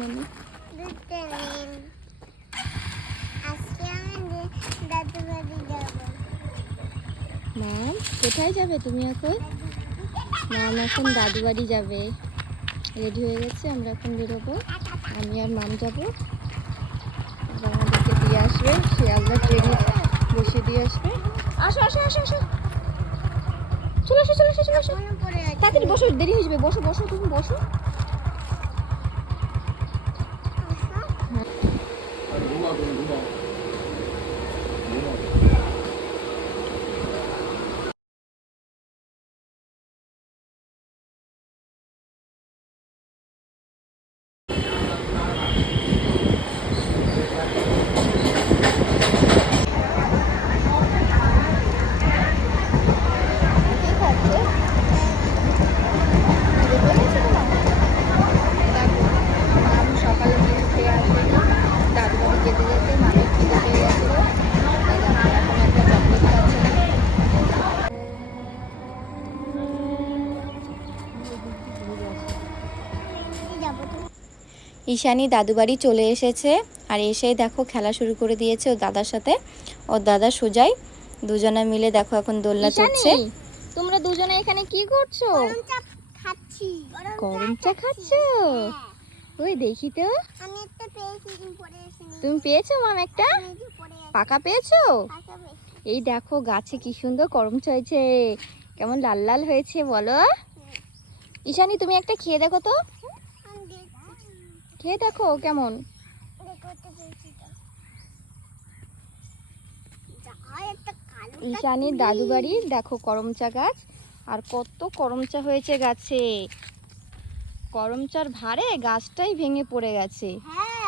মানে? যাব মাম কোথায় যাবে তুমি এখন? মাম এখন দাদু বাড়ি যাবে। রেডি হয়ে গেছে? আমরা এখন বেরোবো। আমি আর মাম যাব। আমাদেরকে দিয়ে আসবে। শিয়ালদা ট্রেনে বসে দিয়ে আসবে। আসো আসো আসো আসো। চলে আসো চলে আসো চলে আসো। মনে তাড়াতাড়ি বসো দেরি হয়ে যাবে। বসো বসো তুমি বসো। ঘুমা তুমি ঘুমাও ঘুমাও কে খাচ্ছে দেখো মাম সকালে কিছু খেয়ে আসবে দাদু বাড়ি যেতে যেতে মামের খিদে পেয়ে গেছিল তাই দেখো এখন একটা চকলেট খাচ্ছে যাব তো ঈশানি দাদু বাড়ি চলে এসেছে আর এসেই দেখো খেলা শুরু করে দিয়েছে ওর দাদার সাথে। ওর দাদা সোজাই দুজনে মিলে দেখো এখন দোলনা চড়ছে। তোমরা দুজনে এখানে কি করছ? গরম চা খাচ্ছি। গরম চা খাচ্ছো ওই দেখি তো। আমি একটা পেয়েছি তুমি পরে এসেনি তুমি পেয়েছ মাম একটা? পাকা পেয়েছ? এই দেখো গাছে কি সুন্দর করম হয়েছে কেমন লাল লাল হয়েছে বলো। ঈশানি তুমি একটা খেয়ে দেখো তো। খেয়ে দেখো কেমন। ঈশানির দাদু বাড়ি দেখো করমচা গাছ, আর কত করমচা হয়েছে গাছে। করমচার ভারে গাছটাই ভেঙে পড়ে গেছে। হ্যাঁ